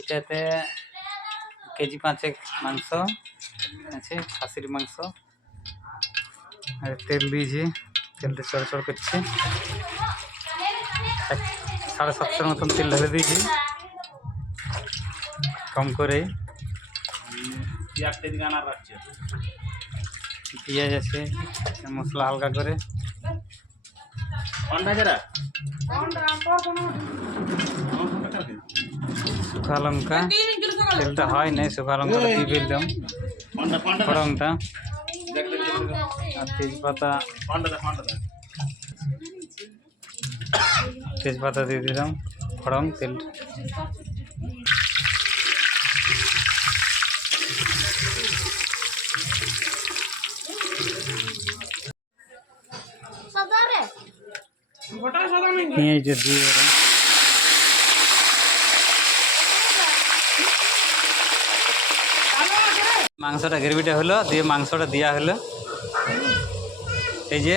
এটাতে কেজি 5 মাংস আছে, খাসির মাংস। আর তেল দিয়েছি, তেলটা চড়চড় করছে। 750 মতন তেল ঢেলে দিয়েছি কম করে। পেঁয়াজ আছে, মশলা হালকা করে, শুকা লঙ্কা। তেলটা হয় নাই, শুকা লঙ্কাটা দিয়ে ফেললাম, ফোড়নটা আর তেজপাতা। তেজপাতা দিয়ে দিলাম, ফোড়ন, তেল। পেঁয়াজটা দিয়ে দিলাম। মাংসটা গ্রেভিটা হলো, দিয়ে মাংসটা দেওয়া হলো। এই যে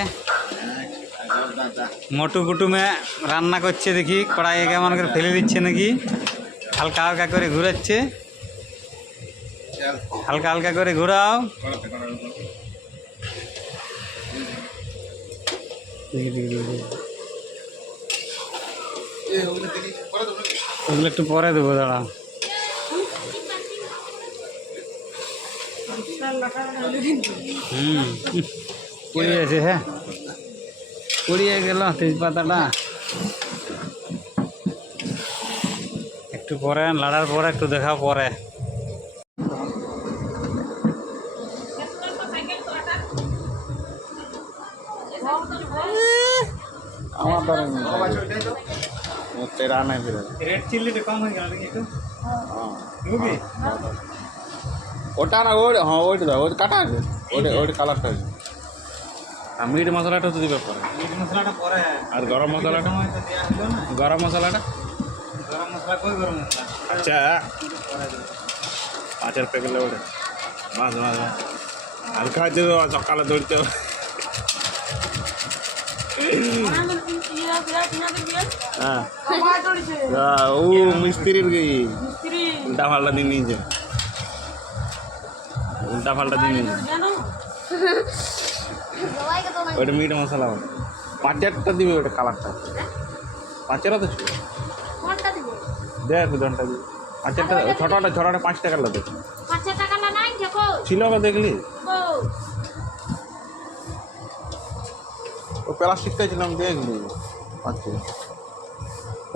মোটু কুটুমে রান্না করছে, দেখি কড়াইয়ে কেমন করে ফেলে দিচ্ছে নাকি, হালকা হালকা করে ঘুরাচ্ছে। হালকা হালকা করে ঘুরাও। ওগুলো একটু পরে দেবো, দাঁড়া। পুড়িয়েছে, হ্যাঁ পুড়িয়ে গেল তেজপাতাটা। একটু পরে লাড়ার পরে একটু দেখা পরে। রেড চিল্লিটা কম হয়ে গেল নাকি একটু? ওটা না, ওই হ্যাঁ ওইটা দাও, ওইটা কাটা আছে, ওইটা ওইটা কালারটা আছে। আর মিট মশলাটা তো দিবে পরে। মিট মশলাটা পরে। আর গরম মশলাটা? গরম মশলাটা? গরম মশলা কই গরম মশলা? আচ্ছা 5 প্যাকেট ওটা মাছ মাছ আর খাইতে সকালে দৌড়তে হবে। হ্যাঁ ও মিস্ত্রির উল্টা ফাল্টা দিন নিয়েছে, উল্টা ফাল্টা দিন নিয়েছে। ওইটা মিট মশলা, 5টা দিবে, ওইটা কালারটা 5টা তো ছিল। দেখ দনটা দিবে 5টা, ছোটটা ছোটটা 5 টাকার লাগে ছিল, দেখলি ও প্লাস্টিকটা ছিলাম, দেখলি আচ্ছা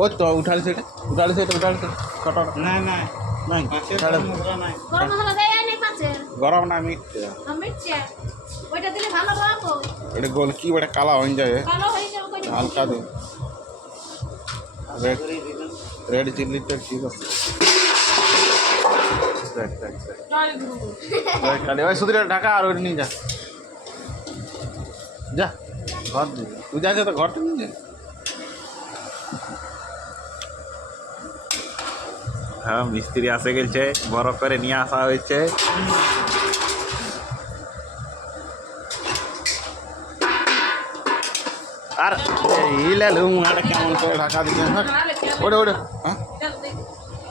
ওই তো উঠালি সেটা, উঠালি সেটা, উঠালি ছোট না না নাই, গরম না মিট এটা গোল কি ওটা কালা হয়ে যায়, হালকা দে। রেড চিল্লিটা ঠিক আছে। ওই শুধু ঢাকা আর ওইটা নিয়ে যা, যা ঘর দিয়ে তুই যাচ্ছে তো ঘরটা নিয়ে যা। হ্যাঁ মিস্ত্রি আসে গেছে, বড় করে নিয়ে আসা হয়েছে। আর ইলালুম আর কেমন করে ঢাকা দিচ্ছে। ওটা ওটা হ্যাঁ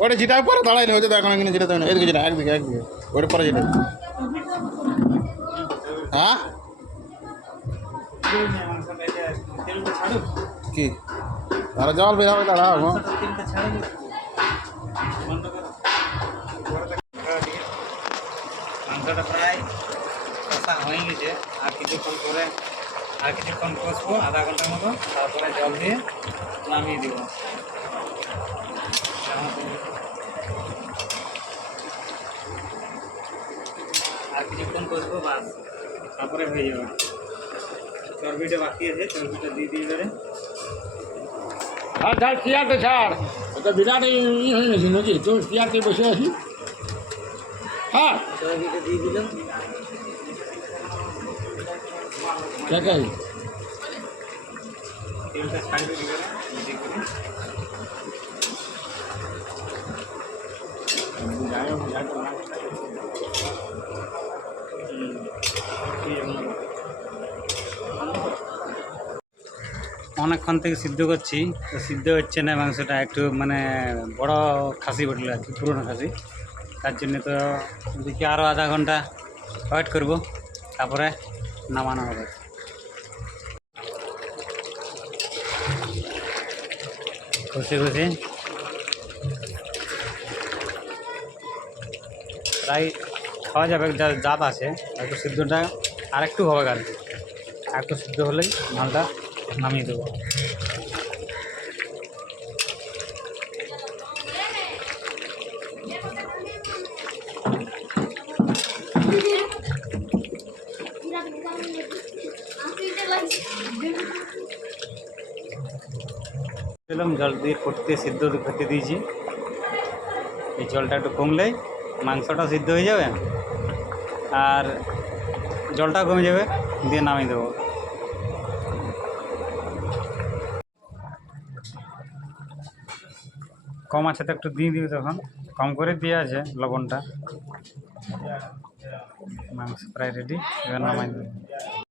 ওটা যেটা পরে দাঁড়াইলে হয়েছে, এখন এখানে যেটা দেবে না, এদিকে যেটা একদিকে একদিকে ওটা পরে যেটা। হ্যাঁ কি তারা জল বের হবে, দাঁড়াও মাংসটা প্রায় কষা হয়ে গেছে। আর কিছুক্ষণ পরে, আর কিছুক্ষণ কষবো, আধা ঘন্টার মতো, তারপরে জল দিয়ে নামিয়ে দেবো। আর কিছুক্ষণ কষবো, বাস তারপরে হয়ে যাবে। চর্বিটা বাকি আছে, চর্বিটা দিয়ে দিয়ে দেবে। আর ছাড় চেয়ারটা ছাড়, এটা বিরাট ই হয়ে গেছে নাকি, তো চেয়ারতে বসে আছি। হ্যাঁ চর্বিটা দিয়ে দিলাম। দেখাই তেলটা ছাড়বে কি করে, অনেকক্ষণ থেকে সিদ্ধ করছি, তো সিদ্ধ হচ্ছে না মাংসটা, একটু মানে বড় খাসি বটল আর কি, পুরোনো খাসি, তার জন্য তো দেখি আরও আধা ঘন্টা ওয়েট করব, তারপরে নামানো হবে। খুশি খুশি প্রায় খাওয়া যাবে, যা জাত আছে। একটু সিদ্ধটা আর একটু হবে, আর কি একটু সিদ্ধ হলেই মালটা নামিয়ে দেবো। দিলাম জল দিয়ে ফুটতে, সিদ্ধ করতে দিয়েছি। এই জলটা একটু কমলেই মাংসটা সিদ্ধ হয়ে যাবে আর জলটা কমে যাবে, দিয়ে নামিয়ে দেবো। কম আছে তো একটু দিয়ে দিবি, তখন কম করে দিয়ে আছে লবণটা। মাংস প্রায় রেডি, এবার নামাই দেবো।